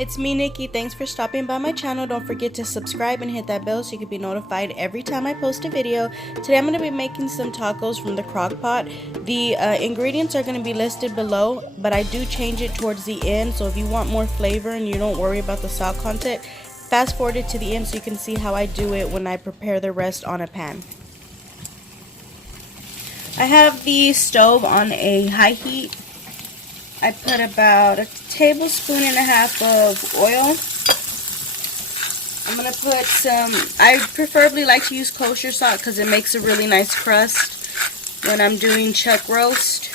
It's me, Nikki. Thanks for stopping by my channel. Don't forget to subscribe and hit that bell so you can be notified every time I post a video. Today I'm going to be making some tacos from the Crockpot. The ingredients are going to be listed below, but I do change it towards the end. So if you want more flavor and you don't worry about the salt content, fast forward it to the end so you can see how I do it when I prepare the rest on a pan. I have the stove on a high heat. I put about 1.5 tablespoons of oil. I'm going to put some, I preferably like to use kosher salt because it makes a really nice crust when I'm doing chuck roast.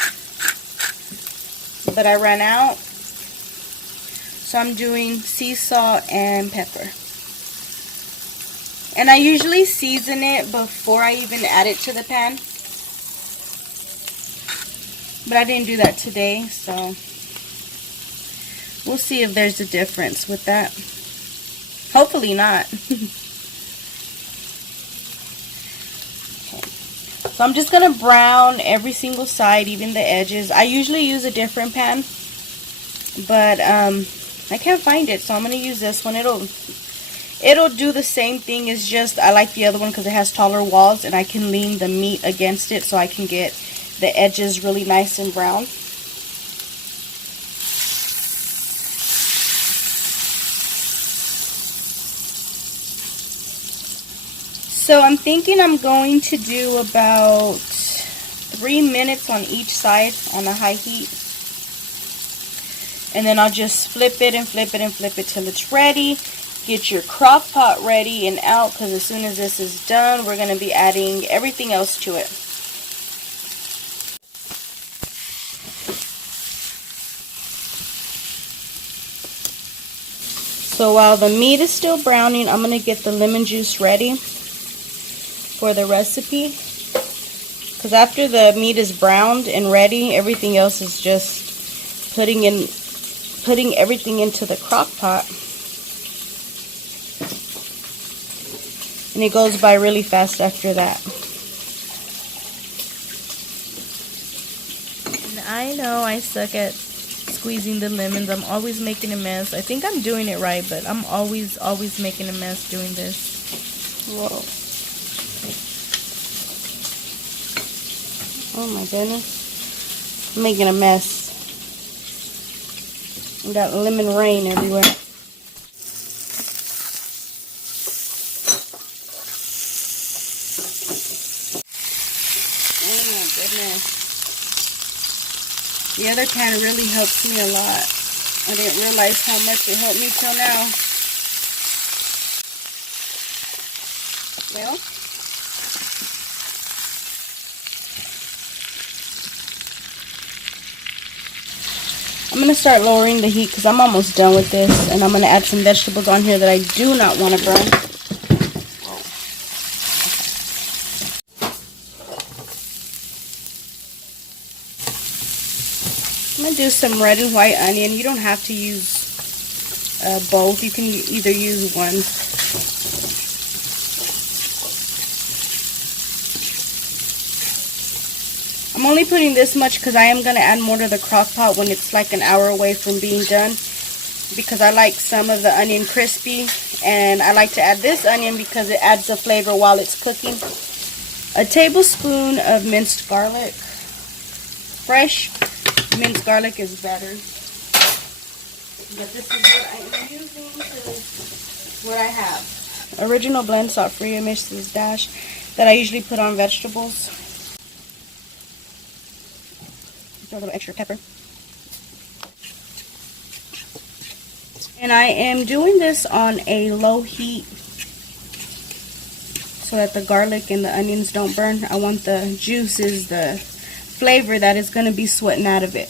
But I ran out. So I'm doing sea salt and pepper. And I usually season it before I even add it to the pan. But I didn't do that today, so we'll see if there's a difference with that. Hopefully not. Okay. So I'm just going to brown every single side, even the edges. I usually use a different pan, but I can't find it, so I'm going to use this one. It'll do the same thing. It's just I like the other one because it has taller walls and I can lean the meat against it so I can get the edges really nice and brown. So I'm thinking I'm going to do about 3 minutes on each side on a high heat. And then I'll just flip it and flip it and flip it till it's ready. Get your crock pot ready and out, because as soon as this is done, we're going to be adding everything else to it. So while the meat is still browning, I'm going to get the lemon juice ready for the recipe. Because after the meat is browned and ready, everything else is just putting everything into the crock pot. And it goes by really fast after that. And I know I suck at squeezing the lemons. I'm always making a mess. I think I'm doing it right, but I'm always making a mess doing this. Whoa. Oh my goodness. I'm making a mess. I got lemon rain everywhere. Oh my goodness. The other pan really helps me a lot. I didn't realize how much it helped me till now. Well, I'm going to start lowering the heat because I'm almost done with this. And I'm going to add some vegetables on here that I do not want to burn. I'm going to do some red and white onion. You don't have to use both. You can either use one. I'm only putting this much because I am going to add more to the crock pot when it's like an hour away from being done. Because I like some of the onion crispy. And I like to add this onion because it adds the flavor while it's cooking. 1 tablespoon of minced garlic. Fresh minced garlic is better, but this is what I'm using to what I have. Original blend salt free Mrs. Dash that I usually put on vegetables. Throw a little extra pepper. And I am doing this on a low heat so that the garlic and the onions don't burn. I want the juices, the flavor that is going to be sweating out of it.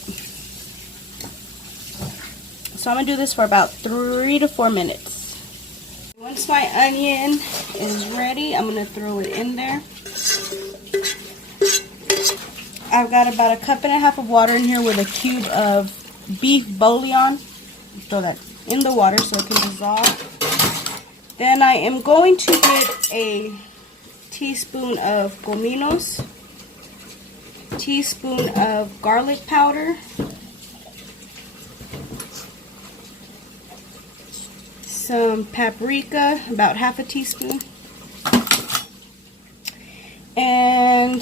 So I'm going to do this for about 3 to 4 minutes. Once my onion is ready, I'm going to throw it in there. I've got about 1.5 cups of water in here with a cube of beef bouillon. Throw that in the water so it can dissolve. Then I am going to get a teaspoon of cominos, teaspoon of garlic powder, some paprika, about half a teaspoon. And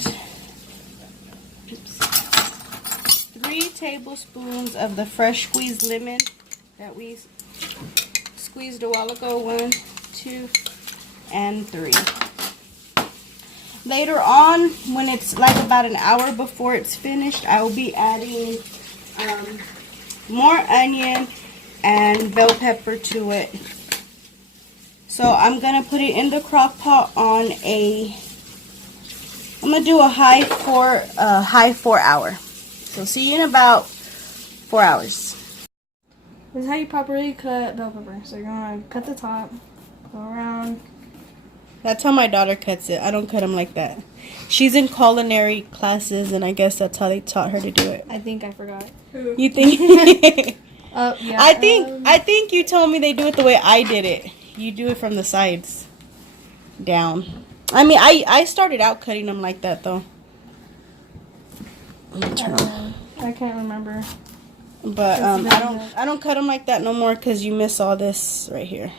3 tablespoons of the fresh squeezed lemon that we squeezed a while ago. 1, 2, and 3. Later on, when it's like about an hour before it's finished, I will be adding more onion and bell pepper to it. So I'm gonna put it in the crock pot on I'm gonna do a high 4 hour. So see you in about 4 hours. This is how you properly cut bell pepper. So you're gonna cut the top, go around. That's how my daughter cuts it. I don't cut them like that. She's in culinary classes, and I guess that's how they taught her to do it. I think I forgot. Who? You think? Yeah. I think you told me they do it the way I did it. You do it from the sides down. I mean, I started out cutting them like that though. I can't remember. But I don't cut them like that no more because you miss all this right here.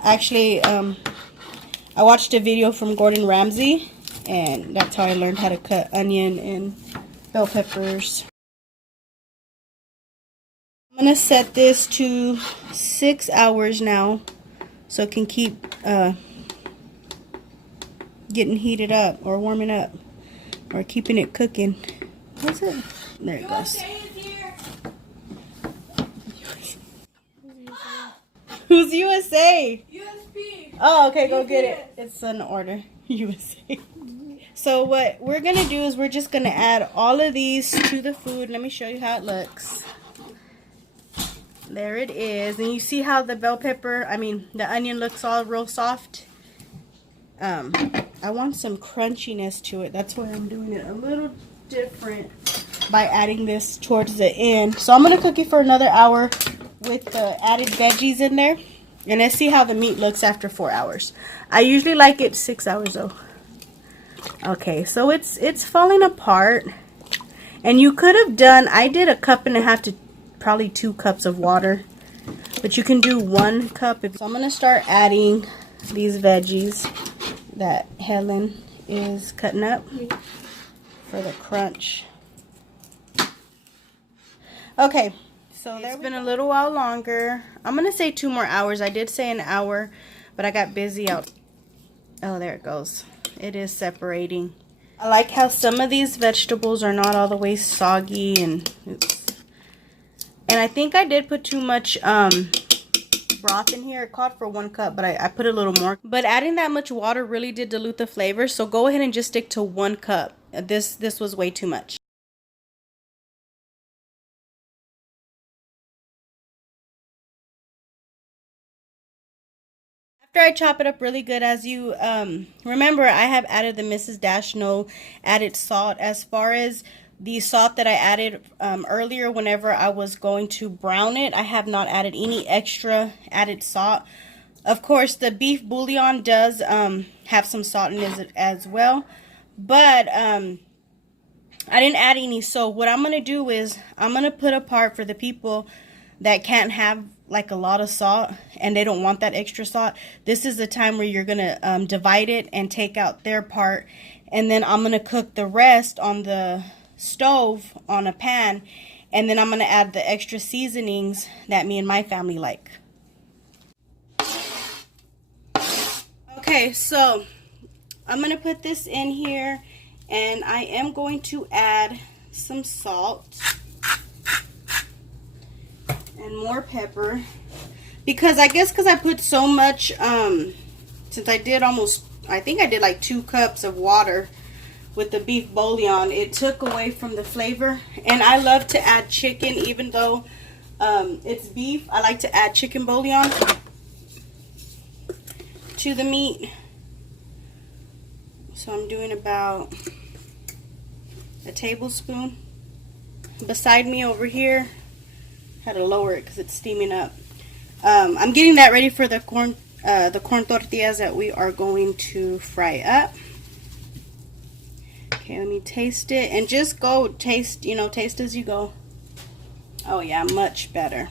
Actually, I watched a video from Gordon Ramsay, and that's how I learned how to cut onion and bell peppers. I'm gonna set this to 6 hours now, so it can keep getting heated up or warming up or keeping it cooking. What's it? There it goes. Who's USA? USP. Oh, okay, go get it. It's an order. USA. So what we're going to do is we're just going to add all of these to the food. Let me show you how it looks. There it is. And you see how the the onion looks all real soft? I want some crunchiness to it. That's why I'm doing it a little different by adding this towards the end. So I'm going to cook it for another hour with the added veggies in there, and let's see how the meat looks after 4 hours. I usually like it 6 hours though. Okay, so it's falling apart, and you could have done, I did 1.5 cups to probably 2 cups of water, but you can do 1 cup. So I'm gonna start adding these veggies that Helen is cutting up for the crunch. Okay. So it's been a little while longer. I'm going to say 2 more hours. I did say an hour, but I got busy out. Oh, there it goes. It is separating. I like how some of these vegetables are not all the way soggy. And I think I did put too much broth in here. It called for 1 cup, but I put a little more. But adding that much water really did dilute the flavor. So go ahead and just stick to 1 cup. This was way too much. After I chop it up really good, as you remember, I have added the Mrs. Dash No added salt. As far as the salt that I added earlier whenever I was going to brown it, I have not added any extra added salt. Of course, the beef bouillon does have some salt in it as well, but I didn't add any. So what I'm going to do is I'm going to put apart for the people that can't have like a lot of salt and they don't want that extra salt. This is the time where you're gonna divide it and take out their part, and then I'm gonna cook the rest on the stove on a pan, and then I'm gonna add the extra seasonings that me and my family like. Okay, so I'm gonna put this in here, and I am going to add some salt and more pepper, because I put so much, since I did I think I did like 2 cups of water with the beef bouillon, it took away from the flavor. And I love to add chicken, even though it's beef, I like to add chicken bouillon to the meat. So I'm doing about a tablespoon. Beside me over here, had to lower it because it's steaming up. I'm getting that ready for the corn tortillas that we are going to fry up. Okay, let me taste it, and just go taste, taste as you go. Oh yeah, much better.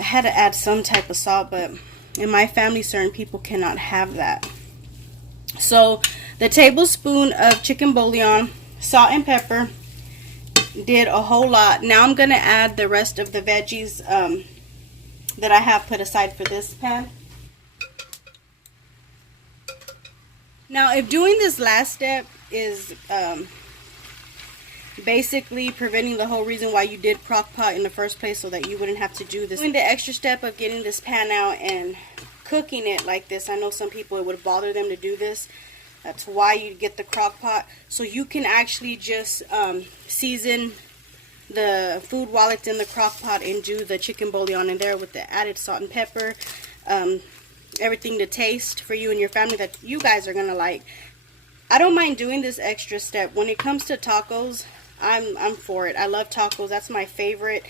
I had to add some type of salt, but in my family, certain people cannot have that. So the tablespoon of chicken bouillon, salt and pepper, did a whole lot. Now I'm gonna add the rest of the veggies that I have put aside for this pan. Now, if doing this last step is basically preventing the whole reason why you did crock pot in the first place, so that you wouldn't have to do this, doing the extra step of getting this pan out and cooking it like this, I know some people it would bother them to do this. That's why you get the crock pot, so you can actually just season the food while it's in the crock pot and do the chicken bouillon in there with the added salt and pepper, everything to taste for you and your family that you guys are gonna like. I don't mind doing this extra step. When it comes to tacos, I'm for it. I love tacos. That's my favorite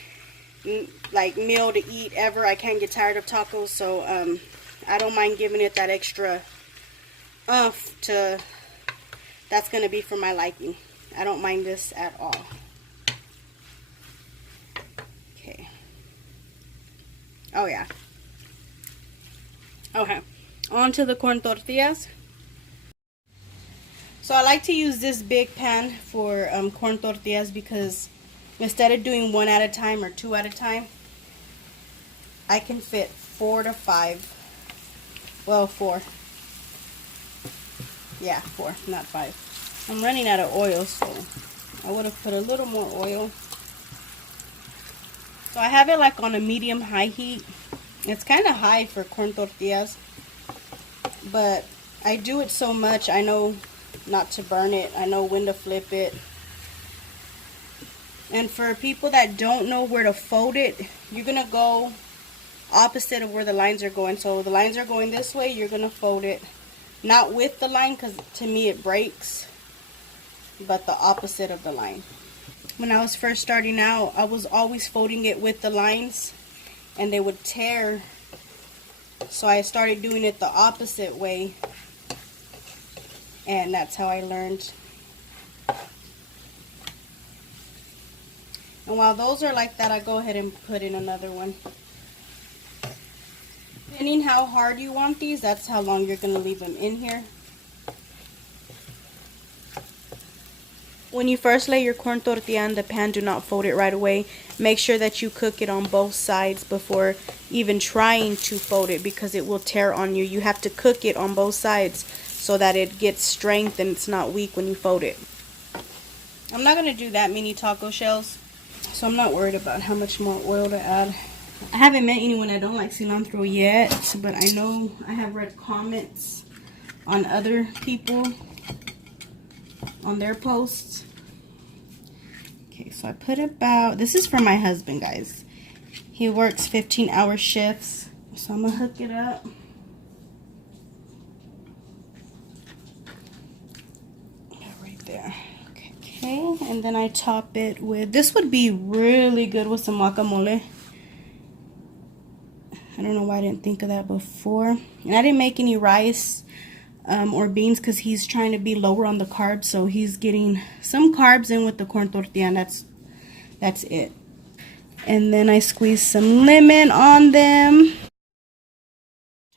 like meal to eat ever. I can't get tired of tacos, so I don't mind giving it that extra that's gonna be for my liking. I don't mind this at all. Okay. Oh yeah. Okay. On to the corn tortillas. So I like to use this big pan for corn tortillas because instead of doing one at a time or two at a time, I can fit 4 to 5. Well, 4. Yeah, 4, not 5. I'm running out of oil, so I would have put a little more oil. So I have it like on a medium-high heat. It's kind of high for corn tortillas, but I do it so much, I know not to burn it. I know when to flip it. And for people that don't know where to fold it, you're going to go opposite of where the lines are going. So the lines are going this way, you're going to fold it. Not with the line, because to me it breaks, but the opposite of the line. When I was first starting out, I was always folding it with the lines and they would tear. So I started doing it the opposite way, and that's how I learned. And while those are like that, I go ahead and put in another one. Depending how hard you want these, that's how long you're going to leave them in here. When you first lay your corn tortilla in the pan, do not fold it right away. Make sure that you cook it on both sides before even trying to fold it, because it will tear on you. You have to cook it on both sides so that it gets strength and it's not weak when you fold it. I'm not going to do that many taco shells, so I'm not worried about how much more oil to add. I haven't met anyone that don't like cilantro yet, but I know I have read comments on other people on their posts. Okay, so I put about, this is for my husband, guys. He works 15-hour shifts, so I'm gonna hook it up. Right there. Okay, and then I top it with, this would be really good with some guacamole. I don't know why I didn't think of that before. And I didn't make any rice or beans because he's trying to be lower on the carbs, so he's getting some carbs in with the corn tortilla, and that's it. And then I squeeze some lemon on them.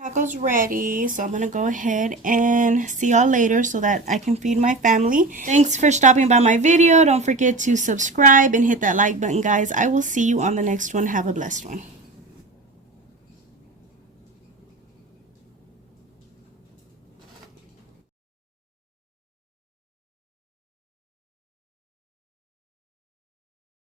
Tacos ready, so I'm gonna go ahead and see y'all later so that I can feed my family. Thanks for stopping by my video. Don't forget to subscribe and hit that like button, guys. I will see you on the next one. Have a blessed one.